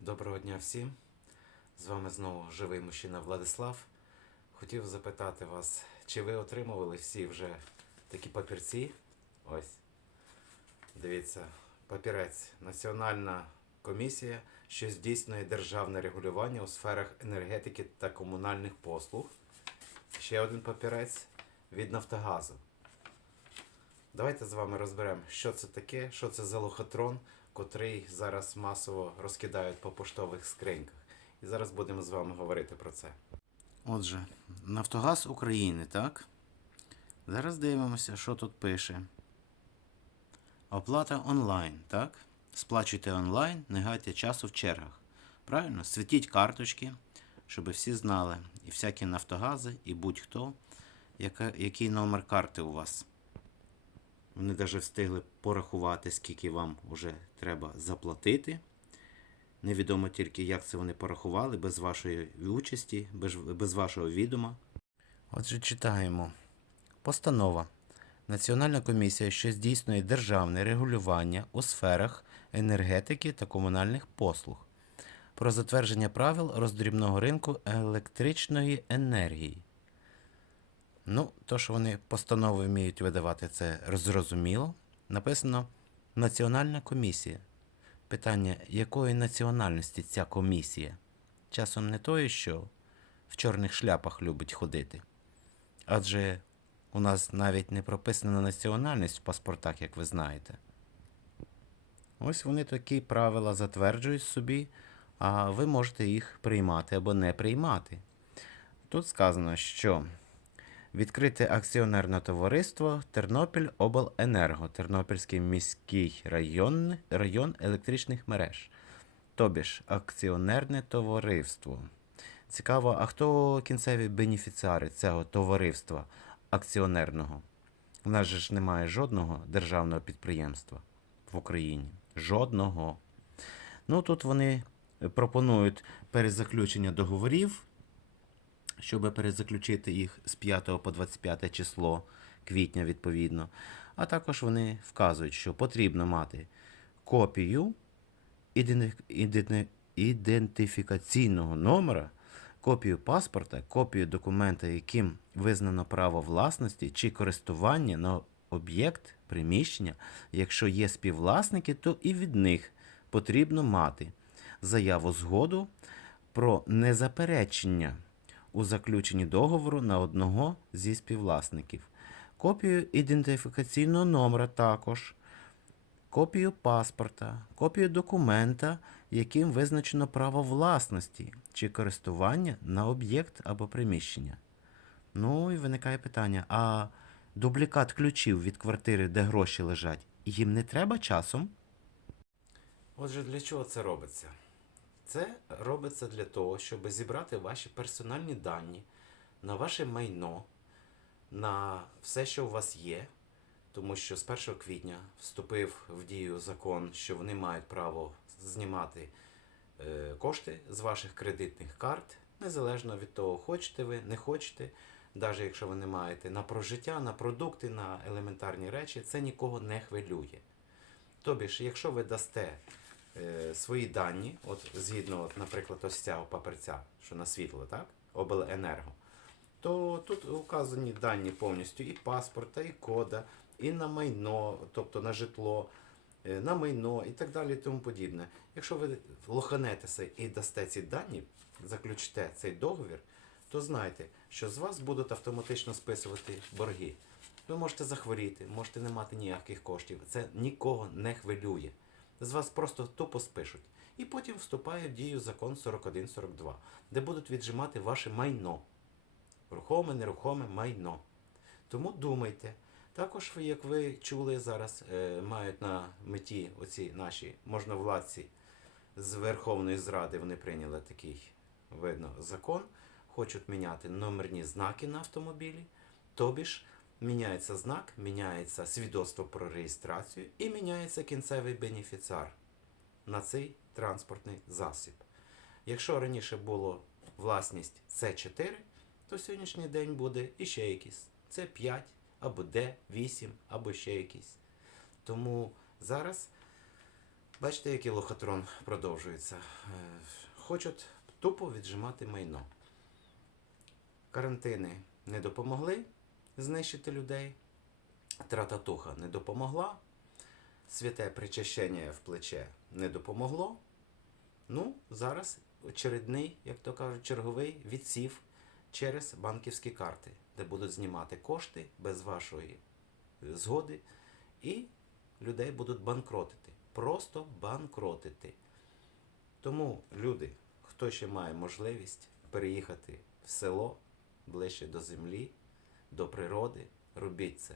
Доброго дня всім. З вами знову живий мужчина Владислав. Хотів запитати вас, чи ви отримували всі вже такі папірці? Ось. Дивіться, папірець. Національна комісія, що здійснює державне регулювання у сферах енергетики та комунальних послуг. Ще один папірець від Нафтогазу. Давайте з вами розберемо, що це таке, що це за лохотрон, котрий зараз масово розкидають по поштових скриньках. І зараз будемо з вами говорити про це. Отже, Нафтогаз України, так? Зараз дивимося, що тут пише. Оплата онлайн, так? Сплачуйте онлайн, не гайте часу в чергах. Правильно? Світіть карточки, щоб всі знали. І всякі нафтогази, і будь-хто, який номер карти у вас. Вони навіть встигли порахувати, скільки вам вже треба заплатити. Невідомо тільки, як це вони порахували, без вашої участі, без, без вашого відома. Отже, читаємо. Постанова. Національна комісія, що здійснює державне регулювання у сферах енергетики та комунальних послуг. Про затвердження правил роздрібного ринку електричної енергії. Ну, то, що вони постанови вміють видавати, це зрозуміло. Написано Національна комісія. Питання, якої національності ця комісія? Часом не тої, що в чорних шляпах любить ходити. Адже у нас навіть не прописана національність в паспортах, як ви знаєте. Ось вони такі правила затверджують собі, а ви можете їх приймати або не приймати. Тут сказано, що Відкрите акціонерне товариство Тернопіль Обленерго, Тернопільський міський район, район електричних мереж. Тобі ж акціонерне товариство. Цікаво, а хто кінцеві бенефіціари цього товариства акціонерного? У нас же ж немає жодного державного підприємства в Україні. Жодного. Ну тут вони пропонують перезаключення договорів щоб перезаключити їх з 5 по 25 число квітня, відповідно. А також вони вказують, що потрібно мати копію ідентифікаційного номера, копію паспорта, копію документа, яким визнано право власності чи користування на об'єкт приміщення. Якщо є співвласники, то і від них потрібно мати заяву згоду про незаперечення у заключенні договору на одного зі співвласників, копію ідентифікаційного номера також, копію паспорта, копію документа, яким визначено право власності чи користування на об'єкт або приміщення. Ну і виникає питання: а дублікат ключів від квартири, де гроші лежать, їм не треба часом? Отже, для чого це робиться? Це робиться для того, щоб зібрати ваші персональні дані на ваше майно, на все, що у вас є, тому що з 1 квітня вступив в дію закон, що вони мають право знімати е, кошти з ваших кредитних карт, незалежно від того, хочете ви, не хочете. Навіть якщо ви не маєте на прожиття, на продукти, на елементарні речі, це нікого не хвилює. Тобі ж, якщо ви дасте е, свої дані, от згідно, от, наприклад, ось цього паперця, що на світло, так? Обленерго, то тут указані дані повністю і паспорта, і кода, і на майно, тобто на житло, е, на майно і так далі і тому подібне. Якщо ви лоханетеся і дасте ці дані, заключите цей договір, то знайте, що з вас будуть автоматично списувати борги. Ви можете захворіти, можете не мати ніяких коштів. Це нікого не хвилює. З вас просто тупо спишуть. І потім вступає в дію закон 41-42, де будуть віджимати ваше майно. Рухоме, нерухоме майно. Тому думайте. Також, ви, як ви чули зараз, е, мають на меті оці наші можновладці з Верховної Зради, вони прийняли такий, видно, закон. Хочуть міняти номерні знаки на автомобілі. Тобі ж міняється знак, міняється свідоцтво про реєстрацію і міняється кінцевий бенефіціар на цей транспортний засіб. Якщо раніше було власність С4, то сьогоднішній день буде іще якийсь С5 або Д8, або ще якийсь. Тому зараз Бачите, який лохотрон продовжується. Е, Хочуть тупо віджимати майно. Карантини не допомогли знищити людей. Трататуха не допомогла. Святе причащення в плече не допомогло. Ну, зараз очередний, як то кажуть, черговий відсів через банківські карти, де будуть знімати кошти без вашої згоди, і людей будуть банкротити. Просто банкротити. Тому люди, хто ще має можливість переїхати в село ближче до землі, до природи, робіть це.